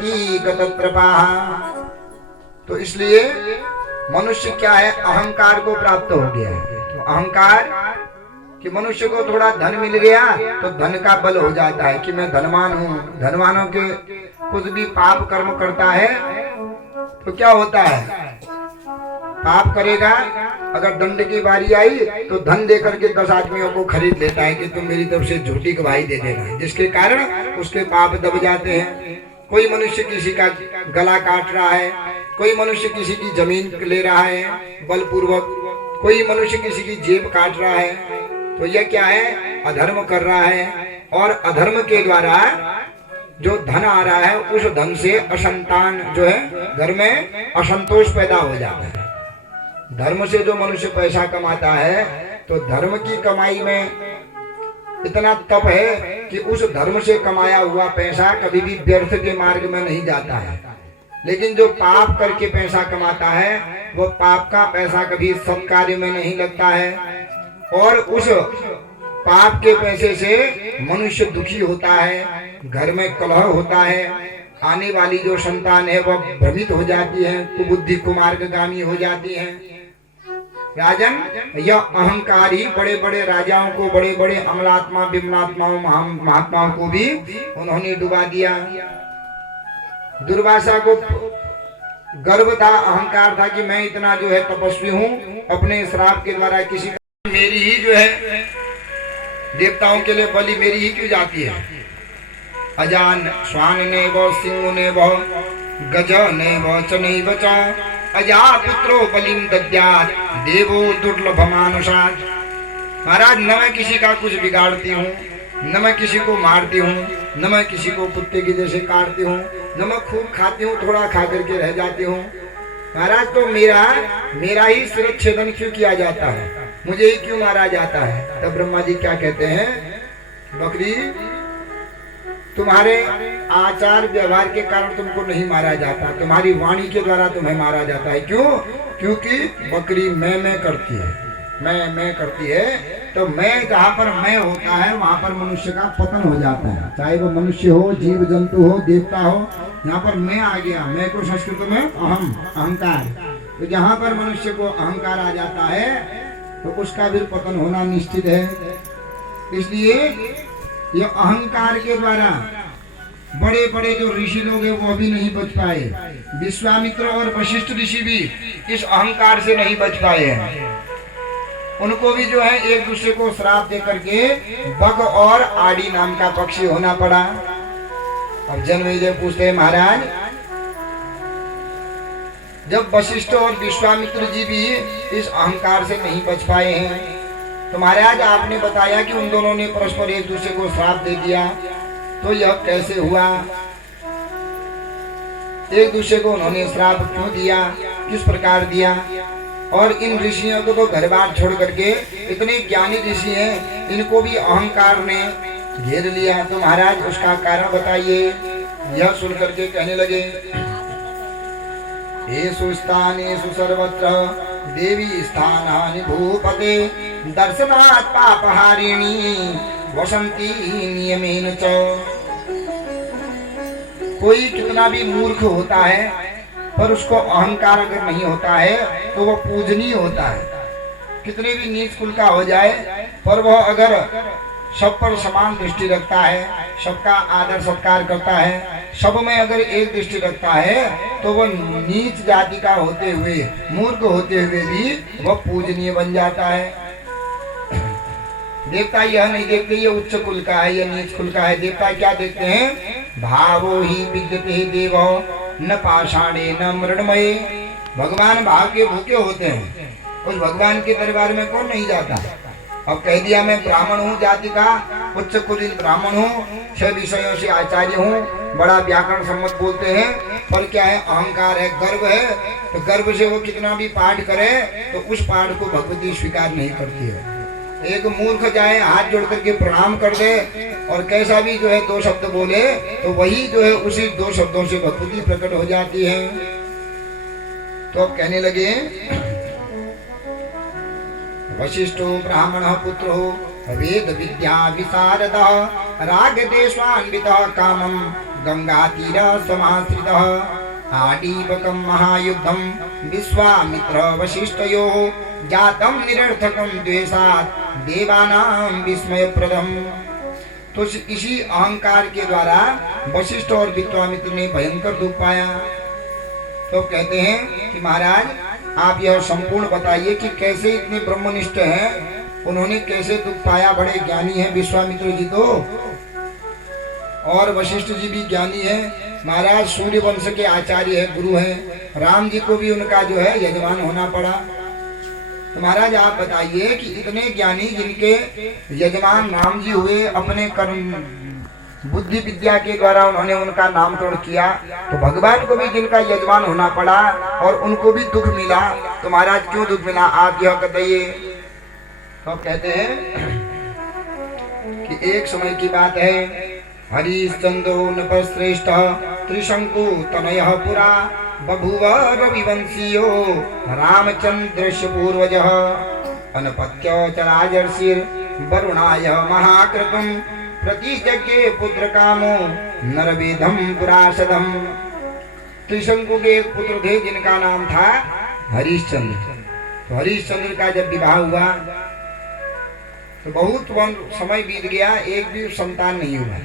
प्रतीक तत्रपाः। तो इसलिए मनुष्य क्या है, अहंकार को प्राप्त हो गया है। तो अहंकार कि मनुष्य को थोड़ा धन मिल गया तो धन का बल हो जाता है कि मैं धनवान हूँ। धनवानों के कुछ भी पाप कर्म करता है तो क्या होता है, पाप करेगा, अगर दंड की बारी आई तो धन देकर के 10 आदमियों को खरीद लेता है कि तुम मेरी तरफ से झूठी गवाही दे देना, जिसके कारण उसके पाप दब जाते हैं। कोई मनुष्य किसी का गला काट रहा है, कोई मनुष्य किसी की जमीन ले रहा है बलपूर्वक, कोई मनुष्य किसी की जेब काट रहा है, तो यह क्या है, अधर्म कर रहा है। और अधर्म के द्वारा जो धन आ रहा है उस धन से असंतान जो है घर में असंतोष पैदा हो जाता है। धर्म से जो मनुष्य पैसा कमाता है तो धर्म की कमाई में इतना तप है कि उस धर्म से कमाया हुआ पैसा कभी भी व्यर्थ के मार्ग में नहीं जाता है। लेकिन जो पाप करके पैसा कमाता है वो पाप का पैसा कभी सत्कार्य में नहीं लगता है, और उस पाप के पैसे से मनुष्य दुखी होता है, घर में कलह होता है, आने वाली जो संतान है वह भ्रमित हो जाती है, कुबुद्धि कुमार्गगामी हो जाती है। राजन, यह अहंकार ही बड़े बड़े राजाओं को, बड़े बड़े अमलात्मा विमलात्माओं महात्माओं को भी उन्होंने डुबा दिया। दुर्वासा को गर्व था, अहंकार था कि मैं इतना जो है तपस्वी हूँ, अपने श्राप के द्वारा किसी का मेरी ही जो है देवताओं के लिए बलि मेरी ही क्यों जाती है। अजान श्वान ने वो, सिंह ने वो, गज ने वो, चने बचा, अजा पुत्रो बलिम दद्यात् देवो दुर्लभ मानुषात्। महाराज, न मैं किसी का कुछ बिगाड़ती हूँ, न मैं किसी को मारती हूँ, न मैं किसी को कुत्ते की जैसे काटती हूँ, न मैं खूब खाती हूँ, थोड़ा खा करके रह जाती हूँ। महाराज, तो मेरा ही शिरच्छेदन क्यों किया जाता है, मुझे ही क्यों मारा जाता है। तब ब्रह्मा जी क्या कहते हैं, बकरी, तुम्हारे आचार व्यवहार के कारण तुमको नहीं मारा जाता, तुम्हारी वाणी के द्वारा तुम्हें मारा जाता है। क्यों? क्योंकि बकरी मैं करती है, मैं करती है। तो मैं जहाँ पर मैं होता है वहां पर मनुष्य का पतन हो जाता है, चाहे वो मनुष्य हो, जीव जंतु हो, देवता हो। यहाँ पर मैं आ गया, मैं को संस्कृत में अहम, अहंकार। तो जहाँ पर मनुष्य को अहंकार आ जाता है तो उसका भी पतन होना निश्चित है। इसलिए ये अहंकार के द्वारा बड़े बड़े जो ऋषि लोग हैं वो भी नहीं बच पाए। विश्वामित्र और वशिष्ठ ऋषि भी इस अहंकार से नहीं बच पाए हैं। उनको भी जो है एक दूसरे को श्राप दे करके बग और आड़ी नाम का पक्षी होना पड़ा। अब जन्मेजय पूछते हैं, महाराज, जब वशिष्ठ और विश्वामित्र जी भी इस अहंकार से नहीं बच पाए हैं तो महाराज आपने बताया कि उन दोनों ने परस्पर एक दूसरे को श्राप दे दिया, तो यह कैसे हुआ? एक दूसरे को उन्होंने श्राप क्यों दिया, किस प्रकार दिया? और इन ऋषियों को तो घर बार छोड़ करके, इतने ज्ञानी ऋषि हैं, इनको भी अहंकार ने घेर लिया, तो महाराज उसका कारण बताइए। यह सुन करके कहने लगे, येषु स्थानेषु सर्वत्र देवी स्थानानि भूपते दर्शनात् पापहारिणी वसंती नियमेन च। कोई कितना भी मूर्ख होता है पर उसको अहंकार अगर नहीं होता है तो वह पूजनीय होता है। कितने भी नीच कुल का हो जाए पर वह अगर सब पर समान दृष्टि रखता है, सबका आदर सत्कार करता है, सब में अगर एक दृष्टि रखता है तो वह नीच जाति का होते हुए, मूर्ख होते हुए भी वह पूजनीय बन जाता है। देवता यह नहीं देखते ये उच्च कुल का है, यह नीच कुल का है। देवता क्या देखते हैं, भावो ही विद्यते देवो न पाषाणे न मृण्मये। भगवान भाव के भूखे होते हैं, उस भगवान के दरबार में कौन नहीं जाता। अब कह दिया मैं ब्राह्मण हूँ, जाति का उच्च कुलीन ब्राह्मण हूँ, 6 विषयों से आचार्य हूँ, बड़ा व्याकरण सम्मत बोलते हैं, पर क्या है, अहंकार है, गर्व है। तो गर्व से वो कितना भी पाठ करे तो उस पाठ को भगवती स्वीकार नहीं करती है। एक मूर्ख जाए हाथ जोड़ करके प्रणाम कर दे और कैसा भी जो है 2 शब्द बोले तो वही जो है उसी 2 शब्दों से भगवती प्रकट हो जाती है। तो अब कहने लगे, वशिष्ठो ब्राह्मण पुत्रो वेद विद्या विशारद राग देशान्वित कामम गंगा तीर समाश्रितः आडीबकं महायुद्धं विश्वामित्र वशिष्ठयोः जातं निरर्थकं द्वेषात् देवानां विस्मयप्रदम्। तो इसी अहंकार के द्वारा वशिष्ठ और विश्वामित्र ने भयंकर दुख पाया। तो कहते हैं कि महाराज आप यह संपूर्ण बताइए कि कैसे इतने ब्रह्मनिष्ठ हैं, उन्होंने कैसे दुख पाया। बड़े ज्ञानी हैं विश्वामित्र जी तो, और वशिष्ठ जी भी ज्ञानी हैं। महाराज सूर्य वंश के आचार्य है, गुरु हैं। राम जी को भी उनका जो है यजमान होना पड़ा। तो महाराज आप बताइए कि इतने ज्ञानी जिनके यजमान राम जी हुए, अपने कर्म बुद्धि विद्या के द्वारा उन्होंने उनका नामकरण किया, तो भगवान को भी जिनका यजमान होना पड़ा और उनको भी दुख मिला, तो महाराज क्यों दुख मिला आप यह बताइए। तो कहते हैं कि एक समय की बात है, हरिश्चंद्रो नृपश्रेष्ठ त्रिशंकु तनयः पुरा बभूव रविवंशीयो रामचंद्रस्य पूर्वजः अनपत्य च राजर्षिर् वरुणाय महाकृतं प्रतिजज्ञे पुत्र कामो नरवेदम पुराशदम। त्रिशंकु के एक पुत्र थे जिनका नाम था हरिश्चंद्र। तो हरिश्चंद्र का जब विवाह हुआ तो बहुत समय बीत गया, एक भी संतान नहीं हुआ।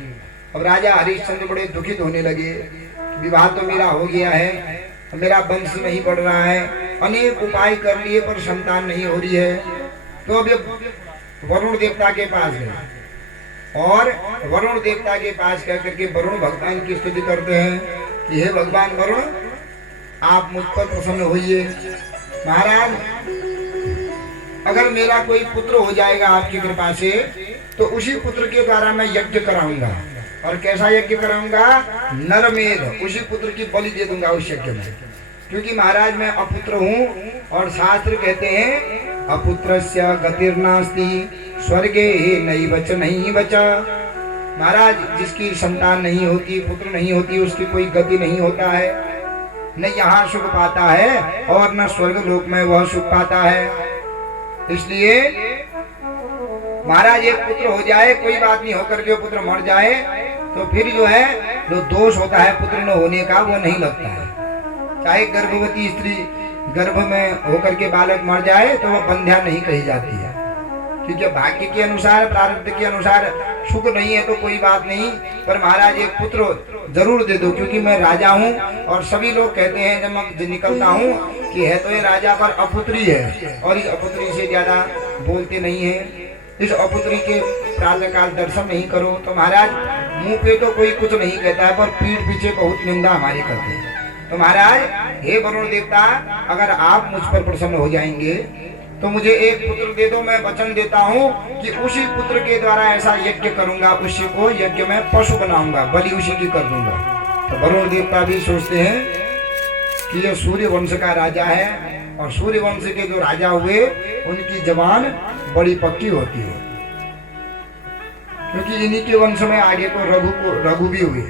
अब राजा हरिश्चंद्र बड़े दुखित होने लगे, विवाह तो मेरा हो गया है, मेरा वंश नहीं बढ़ रहा है, अनेक उपाय कर लिए पर संतान नहीं हो रही है। तो अब वरुण देवता के पास गए और वरुण देवता के पास कह करके वरुण भगवान की स्तुति करते हैं कि हे भगवान वरुण, आप मुझ पर प्रसन्न होइए। महाराज अगर मेरा कोई पुत्र हो जाएगा आपकी कृपा से, तो उसी पुत्र के द्वारा मैं यज्ञ कराऊंगा। और कैसा यज्ञ कराऊंगा? नरमेध, उसी पुत्र की बलि दे दूंगा उस यज्ञ में। क्योंकि महाराज मैं अपुत्र हूँ और शास्त्र कहते हैं अपुत्रस्य गतिर्नास्ति स्वर्गे नैव च नैव च। महाराज जिसकी संतान नहीं होती, पुत्र नहीं होती, उसकी कोई गति नहीं होता है, न यहाँ सुख पाता है और न स्वर्ग लोक में वह सुख पाता है। इसलिए महाराज एक पुत्र हो जाए कोई बात नहीं, होकर के पुत्र मर जाए तो फिर जो है जो दोष होता है पुत्र न होने का वो नहीं लगता है। चाहे गर्भवती स्त्री गर्भ में होकर के बालक मर जाए तो वह बंध्या नहीं कही जाती है, क्योंकि भाग्य के अनुसार प्रारब्ध के अनुसार सुख नहीं है तो कोई बात नहीं, पर महाराज एक पुत्र जरूर दे दो। क्योंकि मैं राजा हूँ और सभी लोग कहते हैं जब मैं निकलता हूँ कि है तो ये राजा पर अपुत्री है, और इस अपुत्री से ज्यादा बोलते नहीं है। इस अपुत्री के प्रातः काल दर्शन नहीं करो तो महाराज मुंह पे तो कोई कुछ नहीं कहता है, पर पीठ पीछे बहुत निंदा हमारी करते हैं। तो महाराज हे वरुण देवता, अगर आप मुझ पर प्रसन्न हो जाएंगे तो मुझे एक पुत्र दे दो। मैं वचन देता हूँ कि उसी पुत्र के द्वारा ऐसा यज्ञ करूंगा, उसी को यज्ञ में पशु बनाऊंगा, बलि उसी की कर दूंगा। तो वरुण देवता भी सोचते हैं कि यह सूर्य वंश का राजा है, और सूर्य वंश के जो राजा हुए उनकी जबान बड़ी पक्की होती है, क्योंकि इन्हीं के वंश में आगे को रघु भी हुए।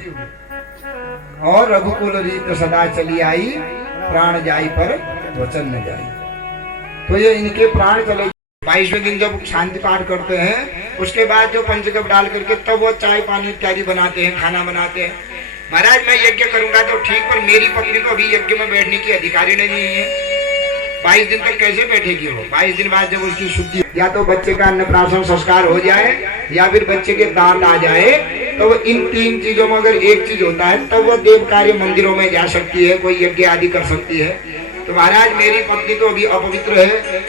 और रघुकुल रीत सदा चली आई, प्राण जाई पर वचन न जाई। तो ये इनके प्राण चले। 22वें दिन जब शांति पाठ करते हैं उसके बाद जो पंचगव्य डाल करके तब वो चाय पानी इत्यादि बनाते हैं, खाना बनाते हैं। महाराज मैं यज्ञ करूंगा तो ठीक, पर मेरी पत्नी तो अभी यज्ञ में बैठने की अधिकारी नहीं है। 22 दिन तक कैसे बैठेगी वो? 22 दिन बाद जब उसकी शुद्धि, या तो बच्चे का अन्नप्राशन संस्कार हो जाए या फिर बच्चे के दांत आ जाए, तो वो इन 3 चीजों में अगर एक चीज होता है तब वो देव कार्य मंदिरों में जा सकती है, कोई यज्ञ आदि कर सकती है। तो महाराज मेरी पत्नी तो अभी अपवित्र है,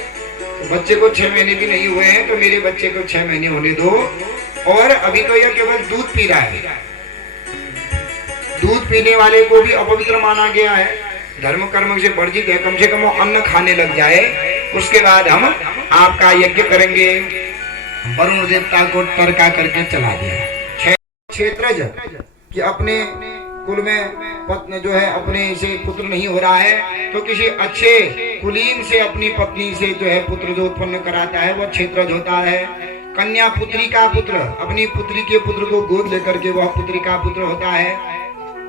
बच्चे को 6 महीने भी नहीं हुए हैं, तो मेरे बच्चे को 6 महीने होने दो। और अभी तो यह केवल दूध पी रहा है, दूध पीने वाले को भी अपवित्र माना गया है, धर्म कर्म से वर्जित है। कम से कम वो अन्न खाने लग जाए, उसके बाद हम आपका यज्ञ करेंगे। वरुण देवता को तर्का करके चला दिया। क्षेत्रज कि अपने कुल में पत्नी जो है अपने से पुत्र नहीं हो रहा है, तो किसी अच्छे कुलीन से अपनी पत्नी से जो है पुत्र जो उत्पन्न कराता है वह क्षेत्रज होता है। कन्या पुत्री का पुत्र अपनी पुत्री के पुत्र को गोद लेकर के वह पुत्री का पुत्र होता है।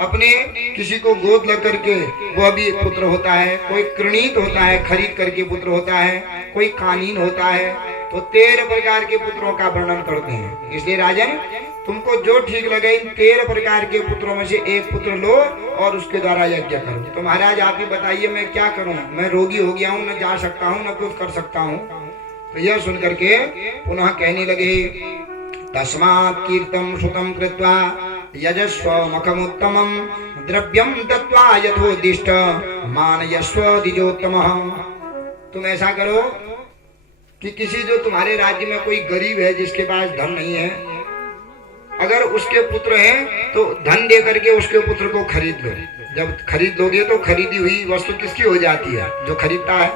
अपने किसी को गोद लग करके वह भी एक पुत्र होता है, कोई कृणीत होता है खरीद करके पुत्र होता है, कोई कानीन होता है। तो 13 प्रकार के पुत्रों का वर्णन करते हैं। इसलिए राजन, तुमको जो ठीक लगे इन 13 प्रकार के पुत्रों में से एक पुत्र लो और उसके द्वारा यज्ञ करो। तो महाराज आप ही बताइए मैं क्या करूं, मैं रोगी हो गया हूं, न जा सकता हूं न कुछ कर सकता हूं। तो यह सुन करके पुनः कहने लगे, तस्मात् कीर्तम श्रुतम कृत्वा यजस्व मखमुत्तमं द्रव्यम दत्वा यथोदिष्ट मानयस्व द्विजोत्तमः। तुम ऐसा करो कि किसी जो तुम्हारे राज्य में कोई गरीब है जिसके पास धन नहीं है, अगर उसके पुत्र हैं तो धन दे करके उसके पुत्र को खरीद लो। जब खरीद लोगे तो खरीदी हुई वस्तु किसकी हो जाती है, जो खरीदता है।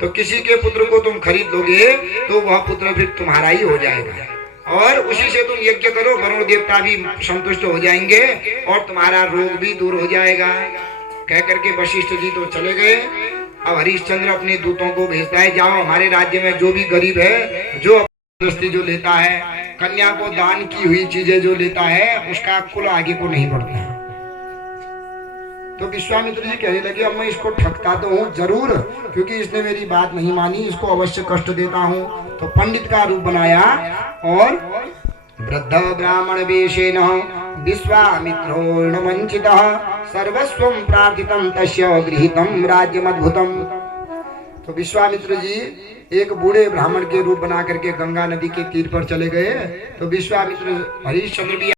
तो किसी के पुत्र को तुम खरीद लोगे तो वह पुत्र फिर तुम्हारा ही हो जाएगा और उसी से तुम यज्ञ करो, वरुण देवता भी संतुष्ट हो जाएंगे और तुम्हारा रोग भी दूर हो जाएगा। कह करके वशिष्ठ जी तो चले गए। अब हरिश्चंद्र अपने दूतों को भेजता है, जाओ हमारे राज्य में जो भी गरीब है, जो दस्ती जो लेता है, कन्या को दान की हुई चीजें जो लेता है, उसका कुल आगे को नहीं बढ़ता है। तो विश्वामित्र जी कहने लगे, अब मैं इसको ठगता तो हूँ जरूर, क्योंकि इसने मेरी बात नहीं मानी, इसको अवश्य कष्ट देता हूँ। तो पंडित का रूप बनाया और वृद्ध ब्राह्मण वेशेन विश्वामित्रोर्णमंचितः सर्वस्वं प्रार्थितं तस्य गृहीतं राज्यमद्भुतम्। तो विश्वामित्र जी एक बूढ़े ब्राह्मण के रूप बना करके गंगा नदी के तीर पर चले गए। तो विश्वामित्र हरिश्चंद्र भी